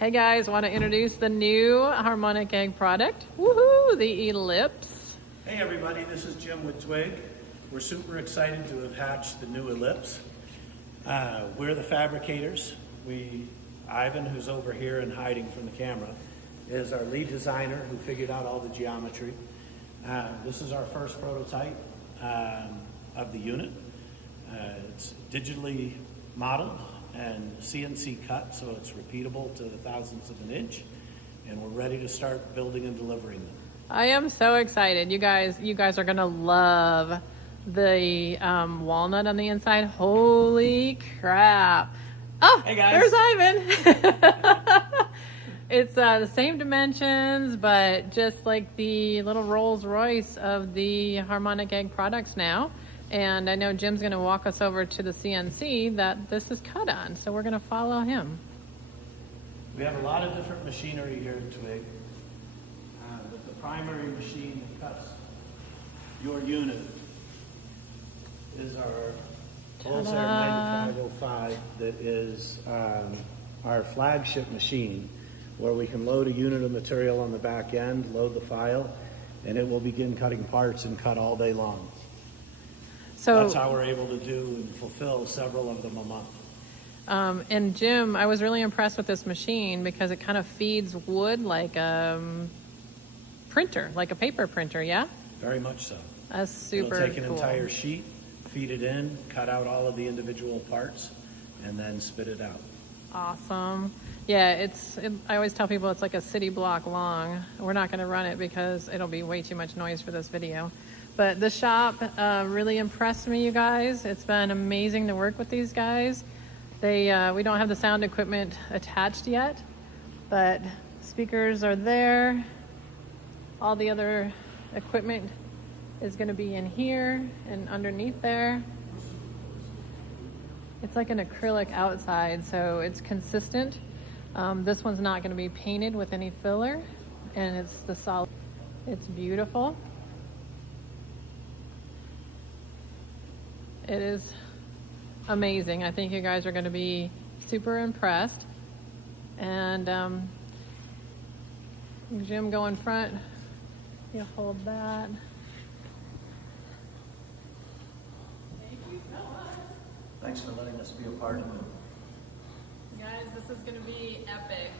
Hey guys, want to introduce the new Harmonic Egg product. Woohoo, the Ellipse. Hey everybody, this is Jim with Twig. We're super excited to have hatched the new Ellipse. We're the fabricators. Ivan, who's over here and hiding from the camera, is our lead designer who figured out all the geometry. This is our first prototype of the unit. It's digitally modeled and CNC cut, so it's repeatable to the thousandths of an inch, and we're ready to start building and delivering them. I am so excited. You guys are gonna love the walnut on the inside. Holy crap. Oh, hey guys. There's Ivan. It's the same dimensions, but just like the little Rolls Royce of the Harmonic Egg products now. And I know Jim's gonna walk us over to the CNC that this is cut on, so we're gonna follow him. We have a lot of different machinery here at Twig, but the primary machine that cuts your unit is our Pulsar 9505 that is our flagship machine, where we can load a unit of material on the back end, load the file, and it will begin cutting parts and cut all day long. So that's how we're able to do and fulfill several of them a month. And Jim, I was really impressed with this machine because it kind of feeds wood like a printer, like a paper printer, yeah? Very much so. That's super cool. It'll take an entire sheet, feed it in, cut out all of the individual parts, and then spit it out. Awesome. Yeah, I always tell people it's like a city block long. We're not going to run it because it'll be way too much noise for this video. But the shop really impressed me, you guys. It's been amazing to work with these guys. We don't have the sound equipment attached yet, but speakers are there. All the other equipment is going to be in here and underneath there. It's like an acrylic outside, so it's consistent. This one's not going to be painted with any filler, and it's the solid. It's beautiful. It is amazing. I think you guys are going to be super impressed. And Jim, go in front. You hold that. Thank you so much. Thanks for letting us be a part of it. Guys, this is going to be epic.